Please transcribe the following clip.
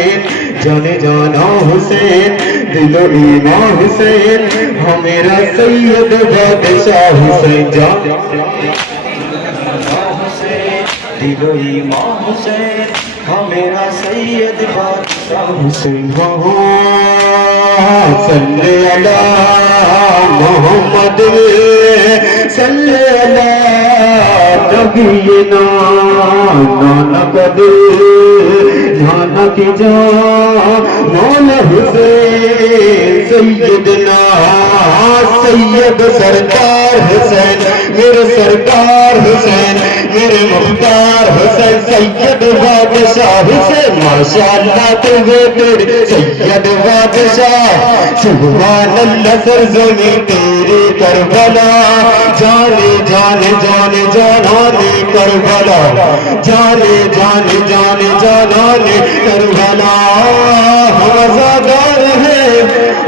हुसैन जाने जाना हुसैन दिलो ईमान हुसैन हाँ मेरा सैयद बादशाह हुसैन जाने दिलो ईमान हुसैन हाँ मेरा सैयद बादशाह हुसैन सल्ले अला मोहम्मद सल्ले अला नबीना नानक दिल नानक जा मौला हुसैन सैयदना सैयद सरकार हुसैन मेरे सरकार हुसैन मेरे मुख्तार हुसैन सैयद बादशाह हुसैन माशाअल्लाह तुझे तेरे सैयद बादशाह सुभान अल्लाह सरज़मीं तेरी करबला जाने जाने जाने जाने करबला जाने जाने जाने जाने करबला